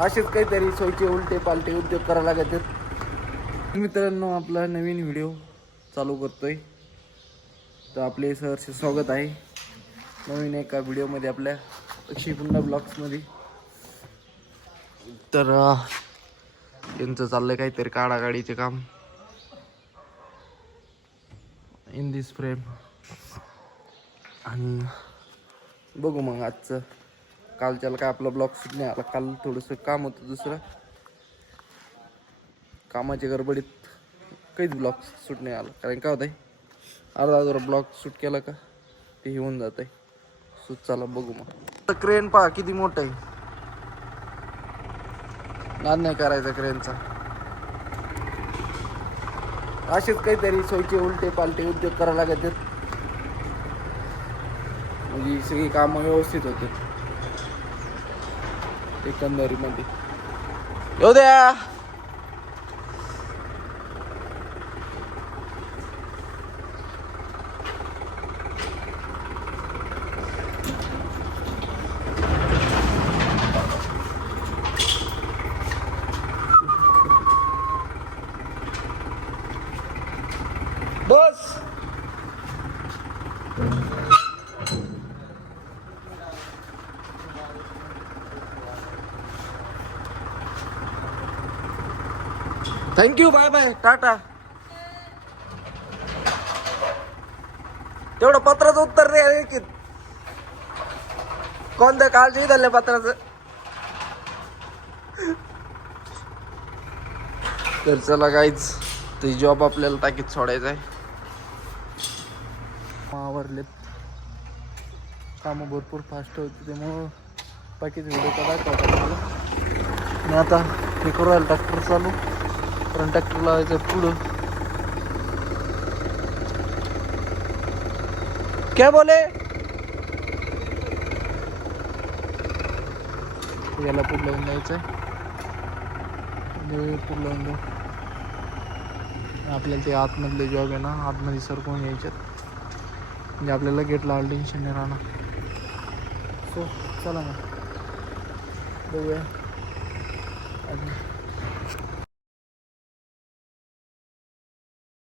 असेच काहीतरी सोयचे उलटे पालटे उद्योग करायला लागतात. मित्रांनो, आपला नवीन व्हिडिओ चालू करतोय. तर आपले सहर्ष स्वागत आहे नवीन एका व्हिडिओमध्ये आपल्या अक्षय पुन्हा ब्लॉग्समध्ये. तर त्यांचं चाललंय काहीतरी काढाकाढीचे काम इन दिस फ्रेम. आणि बघू मग आजचं. कालच्याला काय आपला ब्लॉग शूट नाही आला. काल थोडंसं काम होतं दुसरं. कामाच्या गडबडीत काहीच ब्लॉग शूट नाही आला. कारण काय होतं आहे, अर्धा ब्लॉग शूट केला का ते होऊन जात आहे. सो चला बघू मग. तर क्रेन पहा किती मोठं आहे. नाद नाही करायचा क्रेनचा. असेच काहीतरी सोयचे उलटे पालटे उद्योग करायला लागतात. म्हणजे सगळी कामं व्यवस्थित होते एकंदरीमध्ये. येऊ द्या. बस. Thank you, bye bye, tata. तेवढं पत्राचं उत्तर द्या की कोणत्या काळजी झालं पत्राचं. तर चला काहीच ते जॉब आपल्याला टाकीत सोडायचं आहे. आवरलेत कामं भरपूर फास्ट होते त्यामुळं बाकीच व्हिडिओ काढायचा होता मला. मी आता हे करू राहिलं ट्रॅक्टर चालू. कारण ट्रॅक्टर लावायचं पुढं. क्या बोले. याला पुढं लावून द्यायचं आहे. पुढं लावून देऊ. आपल्याला ते आतमधले जॉब आहे ना, आतमध्ये सरकवून यायच्यात. म्हणजे आपल्याला गेट लावायला टेन्शन नाही राहणार. सो चला मग बघूया.